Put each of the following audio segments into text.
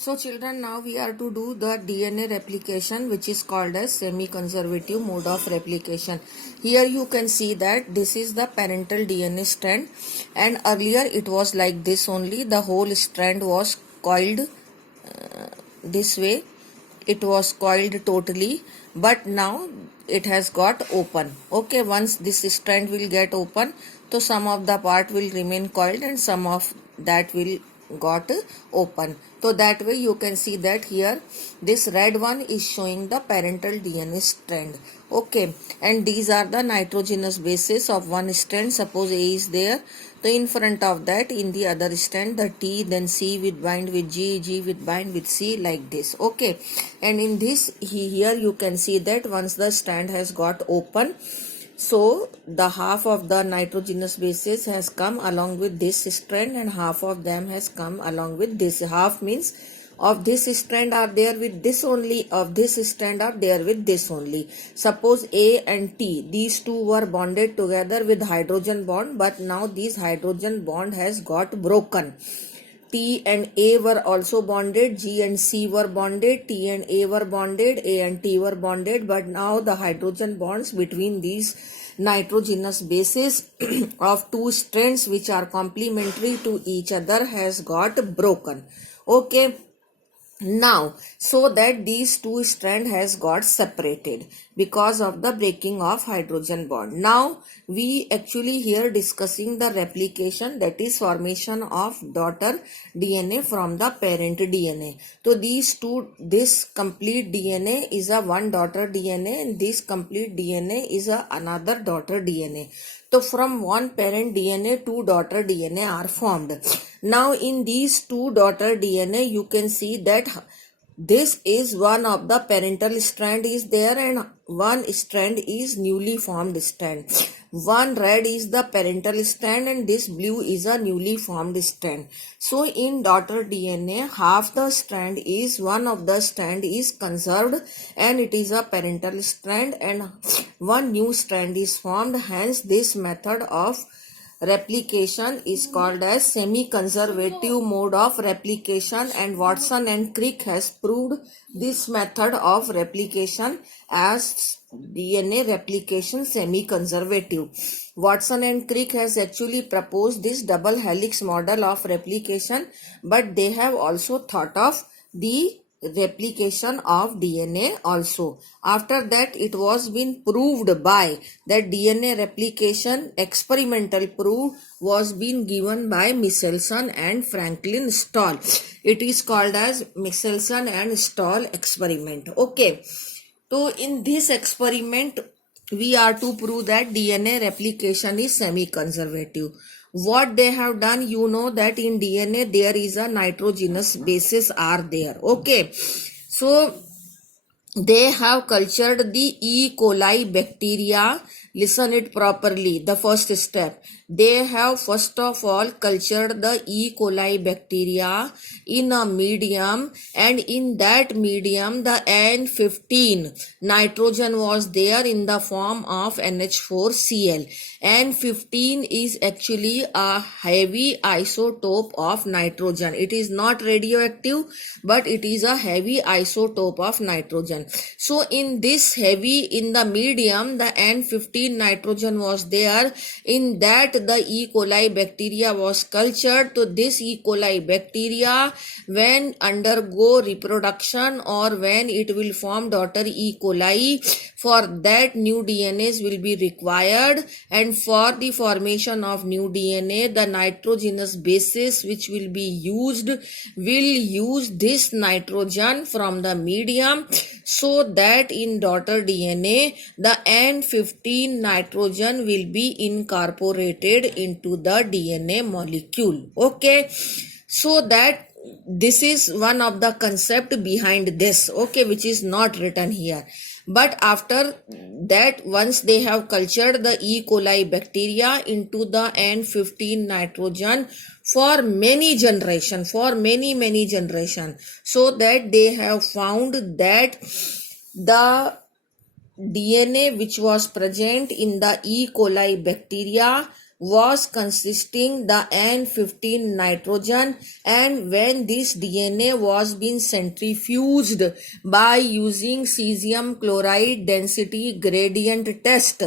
So children, now we are to do the DNA replication, which is called as semi-conservative mode of replication. Here you can see that this is the parental DNA strand, and earlier it was like this only. The whole strand was coiled this way. It was coiled totally, but now it has got open. Okay, once this strand will get open, so some of the part will remain coiled and some of that will got open. So that way you can see that here this red one is showing the parental DNA strand. Okay, and these are the nitrogenous bases of one strand. Suppose A is there, so in front of that, in the other strand, the T, then C will bind with G, G will bind with C, like this. Okay, and in this here you can see that once the strand has got open, so the half of the nitrogenous bases has come along with this strand and half of them has come along with this. Half means of this strand are there with this only, of this strand are there with this only. Suppose A and T, these two were bonded together with hydrogen bond, but now this hydrogen bond has got broken. T and A were also bonded, G and C were bonded, T and A were bonded, A and T were bonded, but now the hydrogen bonds between these nitrogenous bases of two strands which are complementary to each other has got broken. Okay. Now, so that these two strands has got separated because of the breaking of hydrogen bond. Now, we actually here discussing the replication, that is formation of daughter DNA from the parent DNA. So, this complete DNA is a one daughter DNA and this complete DNA is a another daughter DNA. So from one parent DNA, two daughter DNA are formed. Now in these two daughter DNA, you can see that this is one of the parental strand is there and one strand is newly formed strand. One red is the parental strand and this blue is a newly formed strand. So in daughter DNA, half the strand is, one of the strand is conserved and it is a parental strand and one new strand is formed. Hence this method of replication is called as semi-conservative mode of replication, and Watson and Crick has proved this method of replication as DNA replication semi-conservative. Watson and Crick has actually proposed this double helix model of replication, but they have also thought of the replication of DNA also. After that, it was been proved by that DNA replication experimental proof was been given by Michelson and Franklin Stahl. It is called as Michelson and Stahl experiment. Okay, so in this experiment we are to prove that DNA replication is semi-conservative. What they have done, you know that in DNA there is a nitrogenous bases are there. Okay, so they have cultured the E. coli bacteria. Listen it properly. The first step. They have first of all cultured the E. coli bacteria in a medium, and in that medium the N15 nitrogen was there in the form of NH4Cl. N15 is actually a heavy isotope of nitrogen. It is not radioactive, but it is a heavy isotope of nitrogen. So in this heavy, in the medium, the N15 nitrogen was there. In that the E. coli bacteria was cultured. So this E. coli bacteria, when undergo reproduction or when it will form daughter E. coli, for that new DNAs will be required, and for the formation of new DNA, the nitrogenous bases which will be used will use this nitrogen from the medium, so that in daughter DNA the N15 nitrogen will be incorporated into the DNA molecule. Okay, so that this is one of the concept behind this, okay, which is not written here. But after that, once they have cultured the E. coli bacteria into the N15 nitrogen for many generation, for many generation, so that they have found that the DNA which was present in the E. coli bacteria was consisting the N15 nitrogen, and when this DNA was being centrifuged by using cesium chloride density gradient test,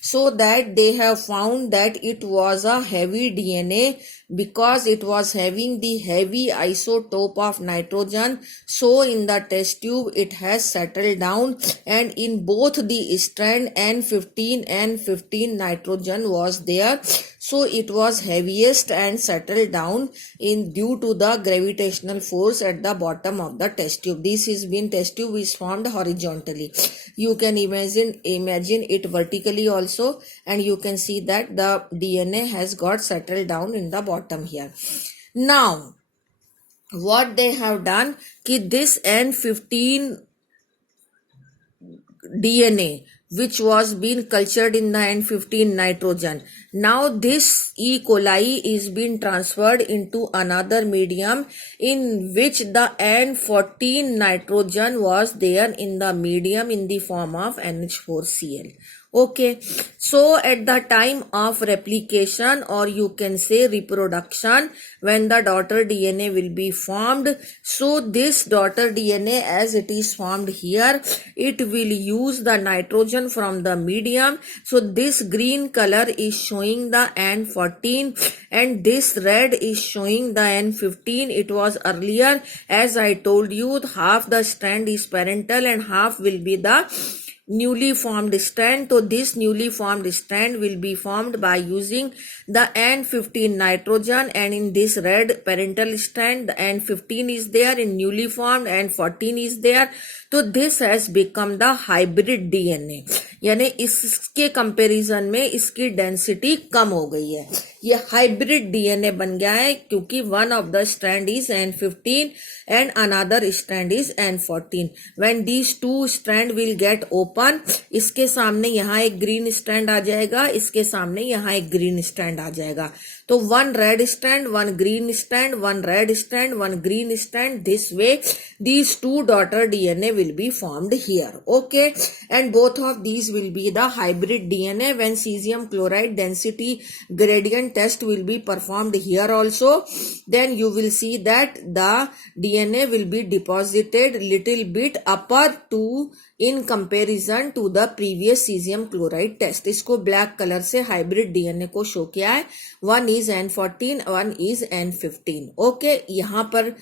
so that they have found that it was a heavy DNA because it was having the heavy isotope of nitrogen. So in the test tube it has settled down, and in both the strand N15 and 15 nitrogen was there. So it was heaviest and settled down in due to the gravitational force at the bottom of the test tube. This is been test tube is formed horizontally. You can imagine it vertically also, and you can see that the DNA has got settled down in the bottom here. Now what they have done, ki this N15 DNA which was being cultured in the N15 nitrogen, now this E. coli is being transferred into another medium in which the N14 nitrogen was there in the medium in the form of NH4Cl. Okay, so at the time of replication, or you can say reproduction, when the daughter DNA will be formed, so this daughter DNA as it is formed here, it will use the nitrogen from the medium. So this green color is showing the N14 and this red is showing the N15. It was earlier, as I told you, half the strand is parental and half will be the newly formed strand. So this newly formed strand will be formed by using the N15 nitrogen, and in this red parental strand the N15 is there in newly formed, N14 is there. तो this has become the hybrid DNA, यानी इसके comparison में इसकी density कम हो गई है, ये hybrid DNA बन गया है क्योंकि one of the strand is N15 and another strand is N14. When these two strand will get open, इसके सामने यहाँ एक ग्रीन स्ट्रैंड आ जाएगा, इसके सामने यहाँ एक ग्रीन स्ट्रैंड आ जाएगा. तो one red strand, one green strand, one red strand, one green strand. This way, these two daughter DNA will be formed here. Okay, and both of these will be the hybrid DNA. When cesium chloride density gradient test will be performed here also, then you will see that the DNA will be deposited little bit upper to in comparison to the previous cesium chloride test. इसको black color से hybrid DNA को show किया है. One is N14, one is N15. Okay, यहाँ पर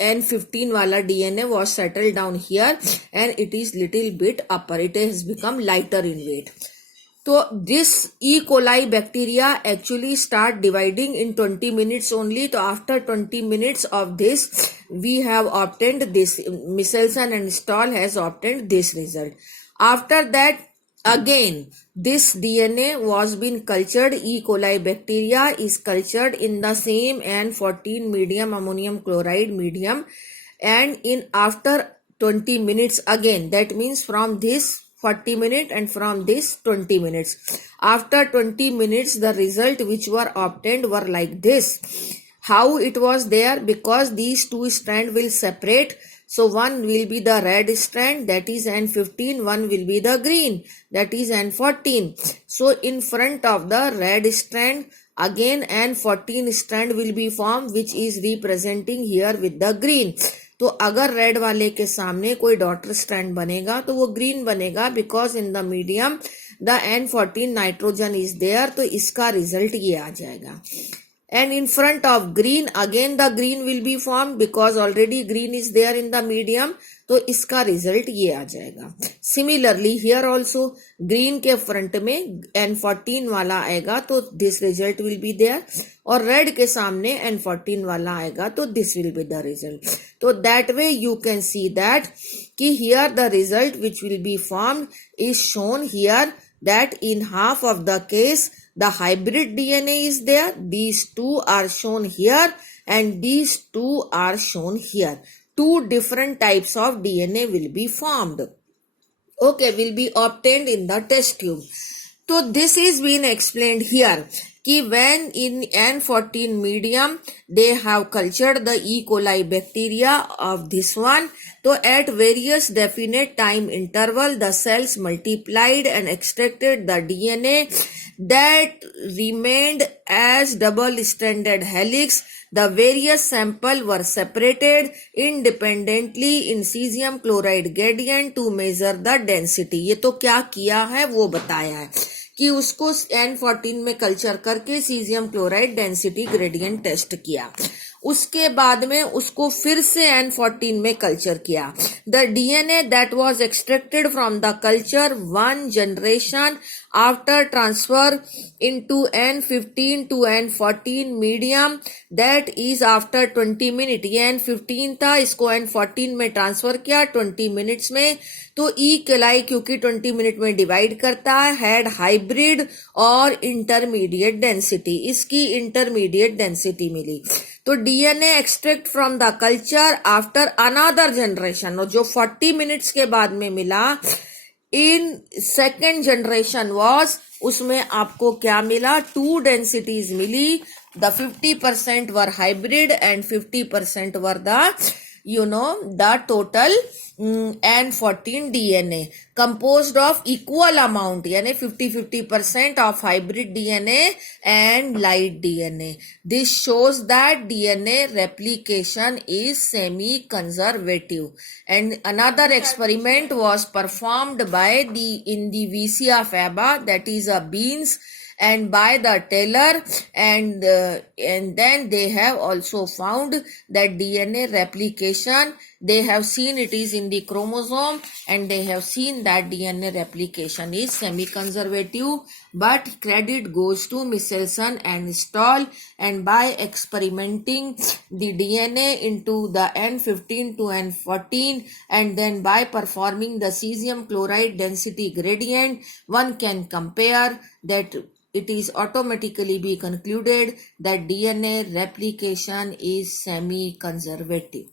N15 वाला DNA was settled down here and it is little bit upper. It has become lighter in weight. So this E. coli bacteria actually start dividing in 20 minutes only. So after 20 minutes of this, we have obtained this. Michelson and Stahl has obtained this result. After that, again, this DNA was been cultured. E. coli bacteria is cultured in the same N14 medium, ammonium chloride medium, and in after 20 minutes again, that means from this 40 minutes and from this 20 minutes. After 20 minutes, the result which were obtained were like this. How it was there? Because these two strands will separate. So one will be the red strand, that is N15, one will be the green, that is N14. So in front of the red strand, again N14 strand will be formed, which is representing here with the green. तो अगर red वाले के सामने कोई daughter strand बनेगा तो वो green बनेगा, because in the medium the N14 nitrogen is there. तो इसका रिजल्ट ये आ जाएगा. And in front of green, again the green will be formed because already green is there in the medium. तो इसका रिजल्ट ये आ जाएगा. सिमिलरली हियर ऑल्सो ग्रीन के फ्रंट में N14 वाला आएगा तो this result will be there, और रेड के सामने N14 वाला आएगा तो this will be the result. तो that way you can see that कि here the result which will be formed is shown here, that in half of the case the hybrid DNA is there. These two are shown here and these two are shown here. Two different types of DNA will be formed. Okay, will be obtained in the test tube. So this is being explained here. कि when in N14 medium they have cultured the E. coli bacteria of this one, so at various definite time interval the cells multiplied and extracted the DNA. that remained as double-stranded helix. The various samples were separated independently in cesium chloride gradient to measure the density. ये तो क्या किया है वो बताया है कि उसको N14 में कल्चर करके caesium chloride density gradient test किया. उसके बाद में उसको फिर से N14 में कल्चर किया. The DNA that was extracted from the culture one generation after transfer into N15 to N14 medium, that is after 20 minutes. ये N15 था, इसको N14 में ट्रांसफर किया 20 मिनट्स में. तो ई केलाई क्योंकि 20 मिनट में डिवाइड करता है, हैड हाइब्रिड और इंटरमीडिएट डेंसिटी. इसकी इंटरमीडिएट डेंसिटी मिली. तो DNA extract from the culture after another generation, और जो 40 मिनट्स के बाद में मिला इन सेकेंड जनरेशन वॉज, उसमें आपको क्या मिला, 2 डेंसिटीज मिली. The 50% were hybrid and 50% were the total N14 DNA composed of equal amount, यानी 50-50% of hybrid DNA and light DNA. This shows that DNA replication is semi-conservative. And another experiment was performed in the VCA faba, that is a beans, and by the Taylor, and then they have also found that DNA replication, they have seen it is in the chromosome, and they have seen that DNA replication is semi-conservative. But credit goes to Michelson and Stahl, and by experimenting the DNA into the N15 to N14, and then by performing the cesium chloride density gradient, one can compare that. It is automatically be concluded that DNA replication is semi-conservative.